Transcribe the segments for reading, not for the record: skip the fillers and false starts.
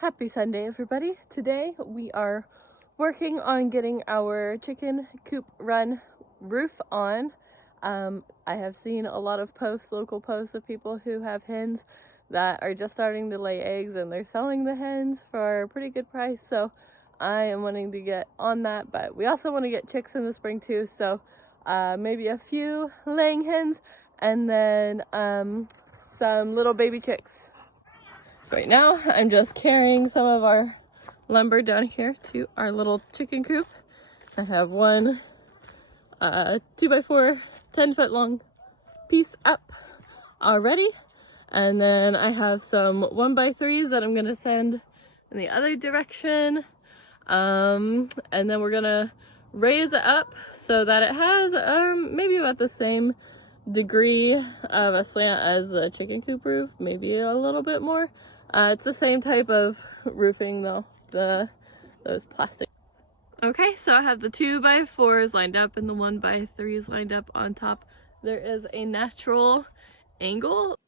Happy Sunday, everybody. Today we are working on getting our chicken coop run roof on. I have seen a lot of posts, local posts of people who have hens that are just starting to lay eggs and they're selling the hens for a pretty good price. So I am wanting to get on that, but we also want to get chicks in the spring too. So maybe a few laying hens and then some little baby chicks. So right now I'm just carrying some of our lumber down here to our little chicken coop. I have one 2x4 10-foot long piece up already, and then I have some 1x3s that I'm gonna send in the other direction, and then we're gonna raise it up so that it has maybe about the same degree of a slant as the chicken coop roof, maybe a little bit more. It's the same type of roofing though, those plastic. Okay, so I have the 2x4s lined up and the 1x3s lined up on top. There is a natural angle.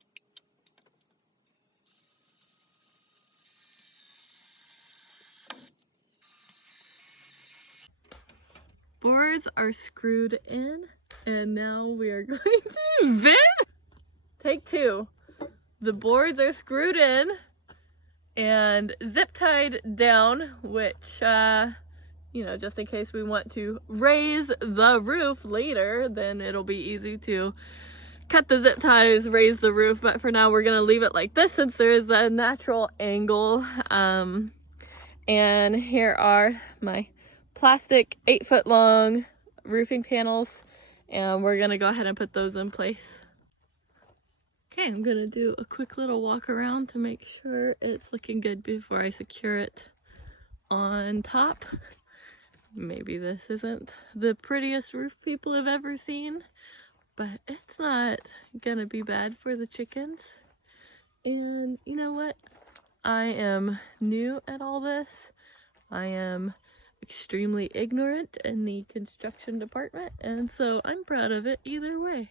Boards are screwed in, and now we are going to vent. Take two. The boards are screwed in and zip tied down, which you know, just in case we want to raise the roof later, then it'll be easy to cut the zip ties, raise the roof. But for now we're gonna leave it like this since there is a natural angle. And here are my plastic 8-foot long roofing panels, and we're gonna go ahead and put those in place. Okay, I'm gonna do a quick little walk around to make sure it's looking good before I secure it on top. Maybe this isn't the prettiest roof people have ever seen, but it's not gonna be bad for the chickens. And you know what? I am new at all this. I am extremely ignorant in the construction department, and so I'm proud of it either way.